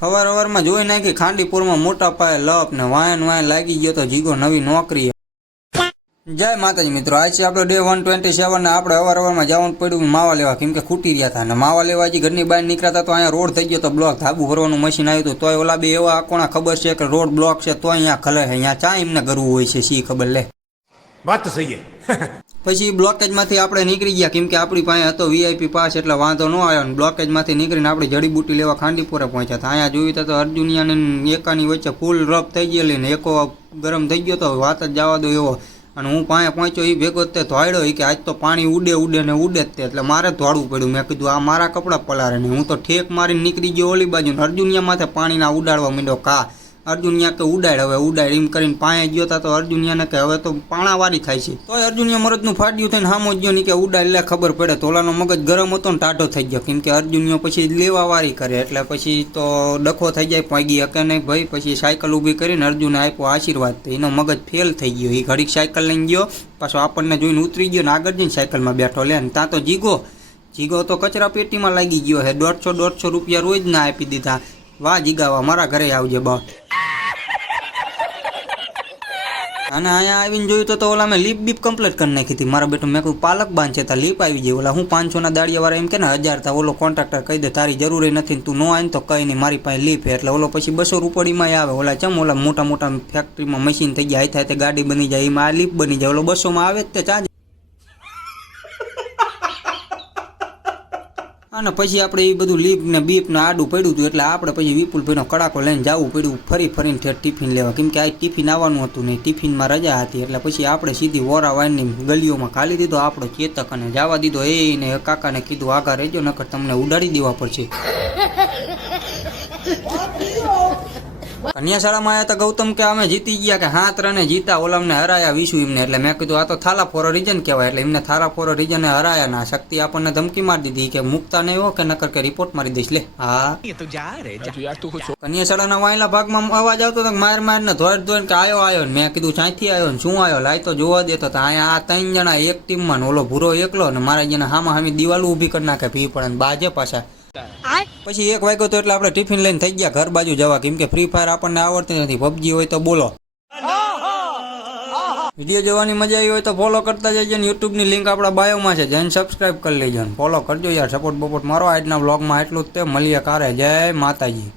હવાર જોઈ નાખી ખાંડીપુરમાં મોટા પાયે લપ ને વાયન લાગી ગયો તો જીગો નવી નોકરી। જય માતાજી મિત્રો, આજ છે આપણો ડે 127 ને આપણે હવારમાં જવાનું પડ્યું માવા લેવા, કેમ કે ખૂટી રહ્યા હતા ને માવા લેવા હજી ઘરની બહાર નીકળ્યા તો અહીંયા રોડ થઈ ગયો તો બ્લોક, ધાબુ ભરવાનું મશીન આવ્યું હતું તોય ઓલા બે એવા કોણા ખબર છે કે રોડ બ્લોક છે તો અહીંયા ખલે છે, અહીંયા ચા એમને કરવું હોય છે સી ખબર લે વાત તો સહી પછી બ્લોકેજમાંથી આપણે નીકળી ગયા, કેમ કે આપણી પાસે હતો વીઆઈપી પાસ એટલે વાંધો ન આવ્યો ને બ્લોકેજમાંથી નીકળીને આપણે જડીબુટી લેવા ખાંડીપુરે પહોંચ્યા હતા। અહીંયા જોયું તો અર્જુનિયા ને એકાની વચ્ચે ફૂલ રફ થઈ ગયેલી ને એકો ગરમ થઈ ગયો તો વાત જ જવા દો એવો। અને હું પાસે પહોંચ્યો એ ભેગો તે ધોળ્યો કે આજ તો પાણી ઉડે ને ઉડે જ તે, એટલે મારે ધોળવું પડ્યું। મેં કીધું આ મારા કપડાં પલારે ને હું તો ઠેક મારીને નીકળી ગયો ઓલી બાજુ ને અર્જુનિયા માથે પાણીના ઉડાડવા માંડ્યો કા અર્જુનિયા કે ઉડાડ હવે ઉડાડ એમ કરીને પાસે ગયો તા તો અર્જુનિયાને કે હવે તો પાણાવારી થાય છે, તો અર્જુનિયા મરદનું ફાટ્યું થઈને સામો ગયો ને કે ઉડાડ એટલે ખબર પડે તોલાનો મગજ ગરમ હતો ને ટાઢો થઈ ગયો, કેમ કે અર્જુનિયો પછી લેવા વારી કરે એટલે પછી તો ડખો થઈ જાય પાગી હકે નહીં ભાઈ। પછી સાયકલ ઊભી કરીને અર્જુને આપ્યો આશીર્વાદ તો એનો મગજ ફેલ થઈ ગયો, એ ઘડીક સાયકલ લઈને ગયો પાછો આપણને જોઈને ઉતરી ગયો ને આગળ જઈને સાયકલમાં બેઠો લે ને ત્યાં તો જીગો તો કચરા પેટીમાં લાગી ગયો હે। 150 રૂપિયા રોજ ના આપી દીધા, વાહ જીગાવા મારા ઘરે આવજે બા। અને અહીંયા આવીને જોયું તો ઓલા મેં લીપ બીપ કમ્પ્લીટ કરી નાખી હતી મારા બેટું, મેં કહ્યું પાલક બાંધ છે તા લીપ આવી જાય, ઓલા હું 500 ના દાડિયાવાળા એમ કે ને 1000 તા ઓલો કોન્ટ્રાક્ટર કહી દે તારી જરૂરી નથી તું ન આવીને તો કઈ નહીં મારી પાસે લીપ છે, એટલે ઓલો પછી 200 રૂપિયામાં આવે, ઓલા ચમ ઓલા મોટા ફેક્ટરીમાં મશીન થઈ ગયા હાથે ગાડી બની જાય એમાં આ લીપ બની જાય, ઓલો 200 માં આવે જ તે ચાર્જ। અને પછી આપણે એ બધું લીપ ને બીપ ને આડું પડ્યું હતું એટલે આપણે પછી વિપુલભાઈનો કડાકો લઈને જવું પડ્યું ફરીને ઠેર ટિફિન લેવા, કેમ કે આ ટિફિન આવવાનું હતું નહીં, ટિફિનમાં રજા હતી એટલે પછી આપણે સીધી વોરા વાઈનની ગલીઓમાં ખાલી દીધો આપણો ચેતક અને જવા દીધો એને કાકાને કીધું આગા રહેજો નકર તમને ઉડાડી દેવા પડશે। કન્યાશાળામાં આવ્યા હતા ગૌતમ કે અમે જીતી ગયા કે 7 રને જીતા ઓલામને હરાયા વિશુ એમને, એટલે મેં કીધું આ તો થાલા ફોરો રીજન કહેવાય, એટલે એમને થાલા ફોરો રીજને હરાયા ના શક્તિ આપણને ધમકી મારી દીધી કે મુકતા નહીં હો કે નકર કે રિપોર્ટ મારી દઈશ લે। હા કન્યાશાળાના વાયલા ભાગમાં અવાજ આવતો હતો માર ને ધોડ કે આયો ને મેં કીધું ક્યાંથી આવ્યો ને શું આવ્યો લાય તો જોવા દેતો તો અહીંયા આ 3 જણા એક ટીમમાં ઓલો ભૂરો એકલો ને મારા જેને હામી દિવાલ ઊભી કરી નાખે ભી પડે બાજે પાછા। પછી 1 વાગ્યો તો એટલે આપણે ટિફિન લઈને થઈ ગયા ઘર બાજુ જવા, કેમ કે ફ્રી ફાયર આપણને આવડતી નથી, પબજી હોય તો બોલો। વિડીયો જોવાની મજા આવી હોય તો ફોલો કરતા જજો ને યુટ્યુબની લિંક આપણા બાયોમાં છે, જઈને સબસ્ક્રાઇબ કરી લેજો ને ફોલો કરજો યાર, સપોર્ટ બપોર્ટ મારો આજના વ્લોગમાં એટલું જ તે, મળીએ કારે, જય માતાજી।